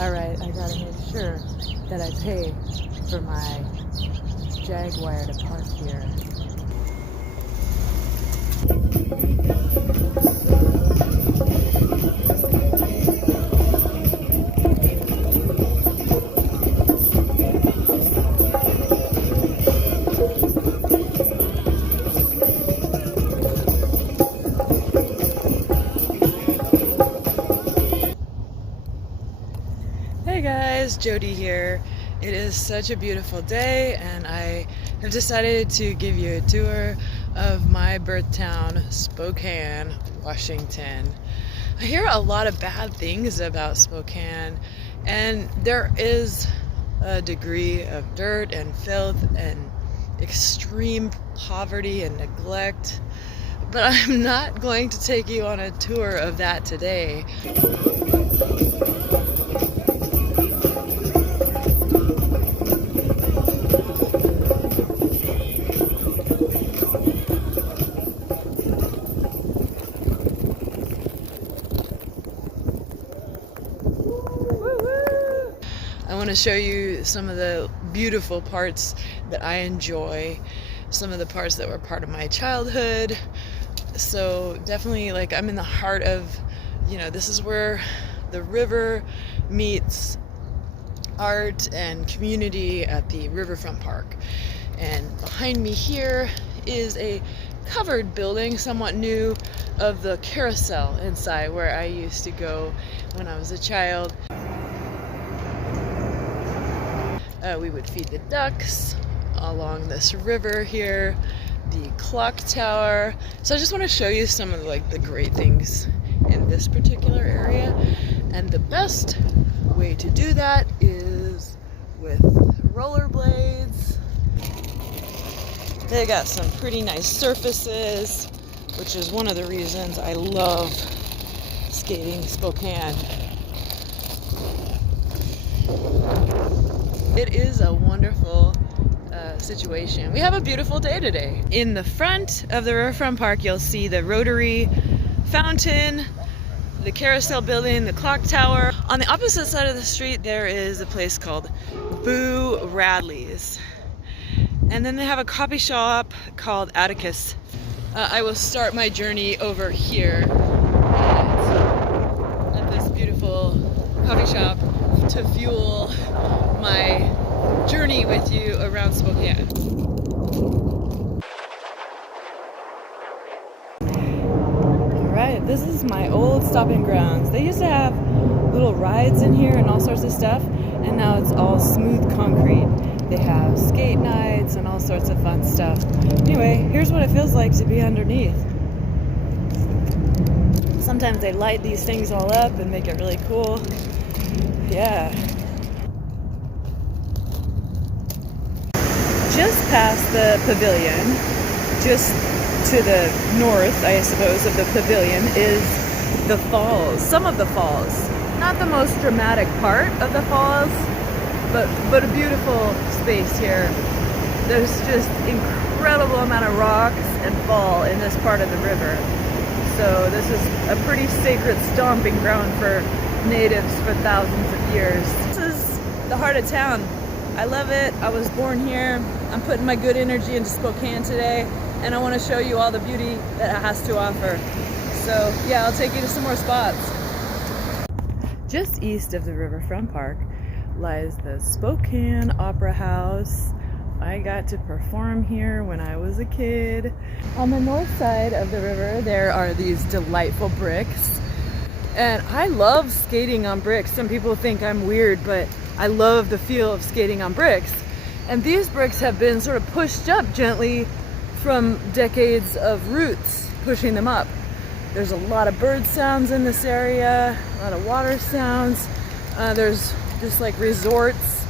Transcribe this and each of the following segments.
Alright, I gotta make sure that I pay for my Jaguar to park here. Hey guys, Jody here. It is such a beautiful day and I have decided to give you a tour of my birth town, Spokane, Washington. I hear a lot of bad things about Spokane, and there is a degree of dirt and filth and extreme poverty and neglect, but I'm not going to take you on a tour of that today. I want to show you some of the beautiful parts that I enjoy, some of the parts that were part of my childhood. So definitely, like, I'm in the heart of, this is where the river meets art and community at the Riverfront Park. And behind me here is a covered building, somewhat new, of the carousel inside where I used to go when I was a child. We would feed the ducks along this river here, the clock tower. So I just want to show you some of the great things in this particular area. And the best way to do that is with rollerblades. They got some pretty nice surfaces, which is one of the reasons I love skating Spokane. It is a wonderful situation. We have a beautiful day today. In the front of the Riverfront Park, you'll see the Rotary Fountain, the Carousel Building, the Clock Tower. On the opposite side of the street, there is a place called Boo Radley's. And then they have a coffee shop called Atticus. I will start my journey over here at this beautiful coffee shop to fuel my journey with you around Spokane. Alright, this is my old stomping grounds. They used to have little rides in here and all sorts of stuff, and now it's all smooth concrete. They have skate nights and all sorts of fun stuff. Anyway, here's what it feels like to be underneath. Sometimes they light these things all up and make it really cool. Yeah. Just past the pavilion, just to the north, I suppose, of the pavilion is the falls. Some of the falls. Not the most dramatic part of the falls, but a beautiful space here. There's just incredible amount of rocks and fall in this part of the river. So this is a pretty sacred stomping ground for natives for thousands of years. This is the heart of town. I love it. I was born here. I'm putting my good energy into Spokane today, and I want to show you all the beauty that it has to offer. So yeah, I'll take you to some more spots. Just east of the Riverfront Park lies the Spokane Opera House. I got to perform here when I was a kid. On the north side of the river, there are these delightful bricks. And I love skating on bricks. Some people think I'm weird, but I love the feel of skating on bricks. And these bricks have been sort of pushed up gently from decades of roots pushing them up. There's a lot of bird sounds in this area, a lot of water sounds. There's just like resorts.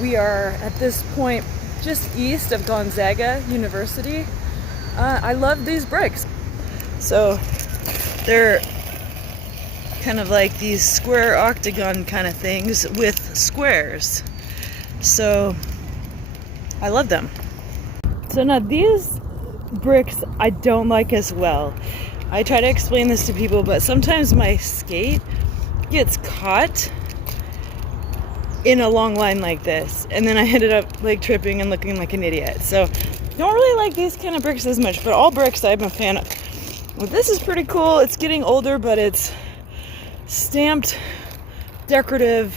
We are at this point just east of Gonzaga University. I love these bricks. So they're kind of like these square octagon kind of things with squares. So I love them. So now these bricks I don't like as well. I try to explain this to people, but sometimes my skate gets caught in a long line like this, and then I ended up like tripping and looking like an idiot. So don't really like these kind of bricks as much, but all bricks I'm a fan of. Well, this is pretty cool. It's getting older, but it's stamped decorative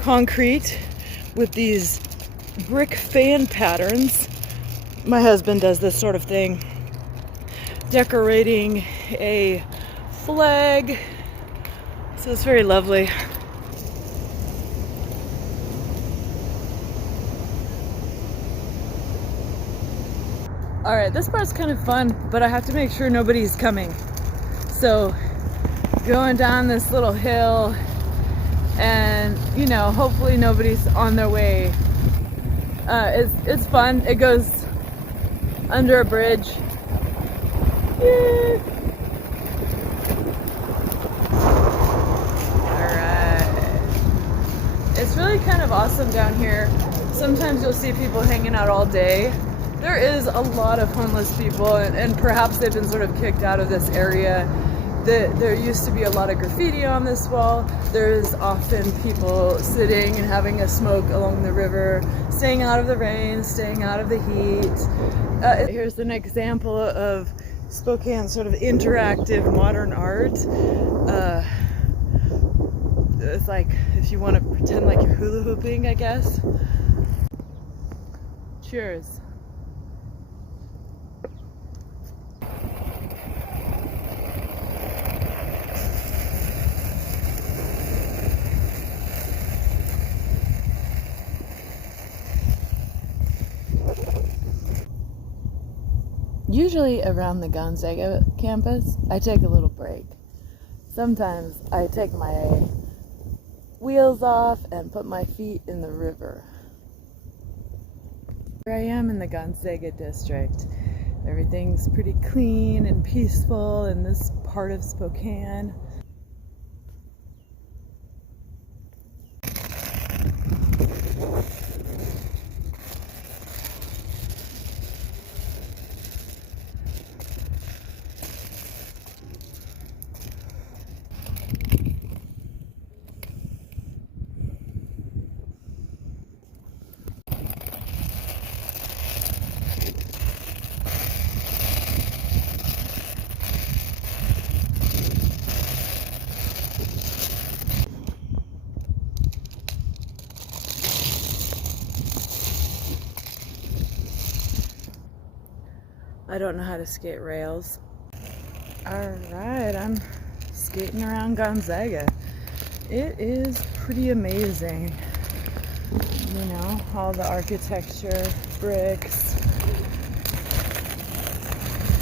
concrete with these brick fan patterns. My husband does this sort of thing, decorating a flag. So it's very lovely. Alright, this part's kind of fun, but I have to make sure nobody's coming. So, going down this little hill, and, you know, hopefully nobody's on their way. It's fun. It goes under a bridge. Yeah. Alright. It's really kind of awesome down here. Sometimes you'll see people hanging out all day. There is a lot of homeless people, and perhaps they've been sort of kicked out of this area. There used to be a lot of graffiti on this wall. There's often people sitting and having a smoke along the river, staying out of the rain, staying out of the heat. Here's an example of Spokane's sort of interactive modern art. It's like if you want to pretend like you're hula hooping, I guess. Cheers. Usually around the Gonzaga campus, I take a little break. Sometimes I take my wheels off and put my feet in the river. Here I am in the Gonzaga district. Everything's pretty clean and peaceful in this part of Spokane. I don't know how to skate rails. Alright, I'm skating around Gonzaga. It is pretty amazing. You know, all the architecture, bricks.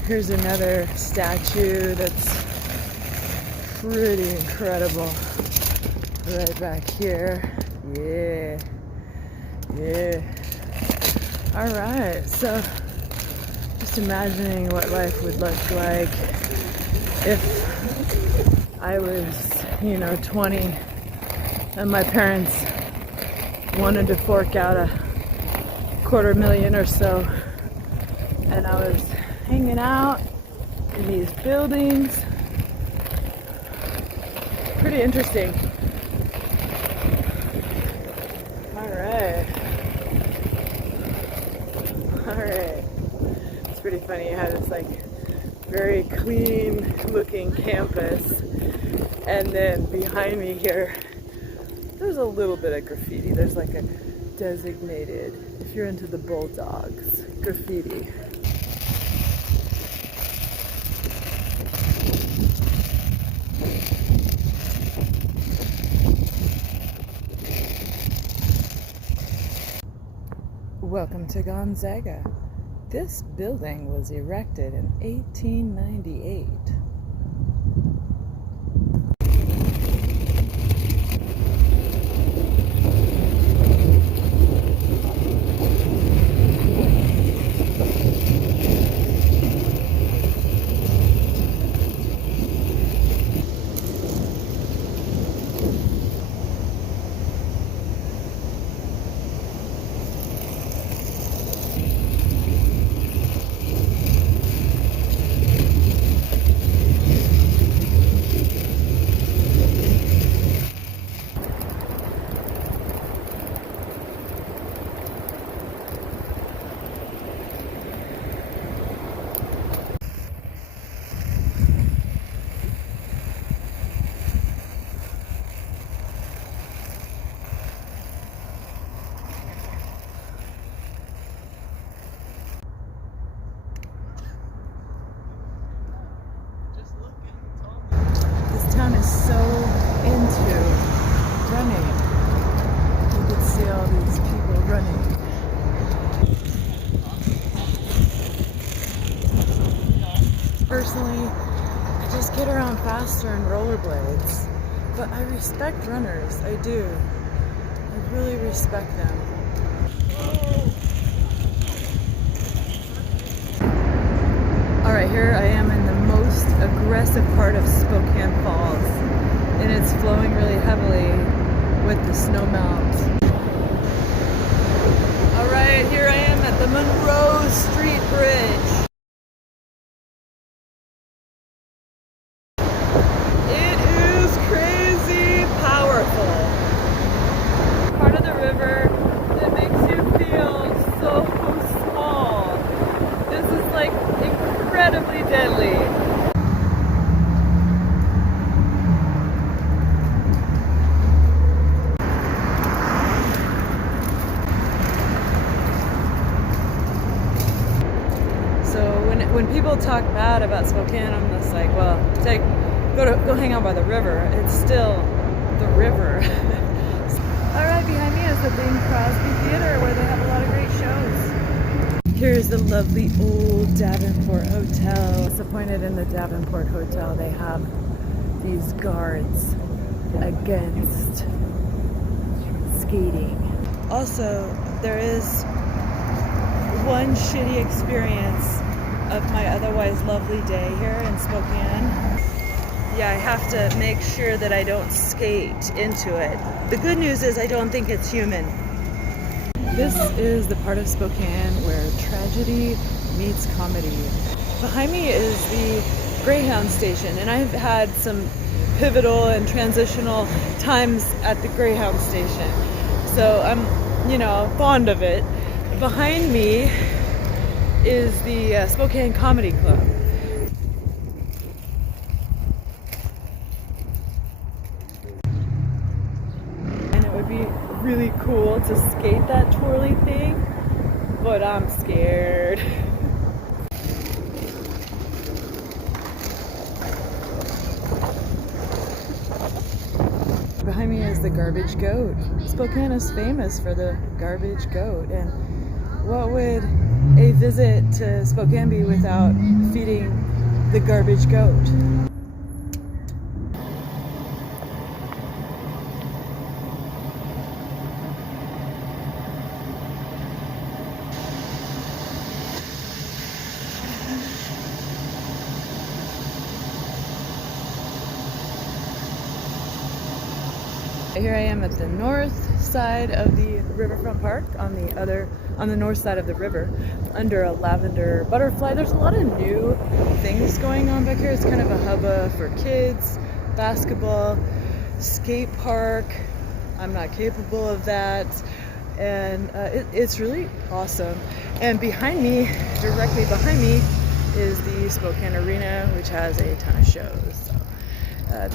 Here's another statue that's pretty incredible. Right back here. Yeah. Yeah. Alright, so just imagining what life would look like if I was, you know, 20 and my parents wanted to fork out $250,000 or so, and I was hanging out in these buildings. Pretty interesting. Alright. It's pretty funny. You have this like very clean looking campus, and then behind me here there's a little bit of graffiti. There's like a designated, if you're into the Bulldogs, graffiti. Welcome to Gonzaga. This building was erected in 1898. rollerblades, but I respect runners. I do. I really respect them. Alright, here I am in the most aggressive part of Spokane Falls, and it's flowing really heavily with the snow melt. Alright, here I am at the Monroe Street Bridge. It is crazy powerful. Part of the river that makes you feel so small. This is like incredibly deadly. When people talk bad about Spokane, I'm just like, well, go hang out by the river. It's still the river. All right, behind me is the Bing Crosby Theater, where they have a lot of great shows. Here's the lovely old Davenport Hotel. Disappointed in the Davenport Hotel, they have these guards against skating. Also, there is one shitty experience of my otherwise lovely day here in Spokane. Yeah, I have to make sure that I don't skate into it. The good news is I don't think it's human. This is the part of Spokane where tragedy meets comedy. Behind me is the Greyhound station, and I've had some pivotal and transitional times at the Greyhound station. So I'm, fond of it. Behind me is the Spokane Comedy Club. And it would be really cool to skate that twirly thing, but I'm scared. Behind me is the Garbage Goat. Spokane is famous for the Garbage Goat, and what would a visit to Spokane be without feeding the Garbage Goat? Here I am at the north side of the Riverfront Park, on the north side of the river, under a lavender butterfly. There's a lot of new things going on back here. It's kind of a hub for kids, basketball, skate park. I'm not capable of that, and it's really awesome. And behind me, directly behind me, is the Spokane Arena, which has a ton of shows. So,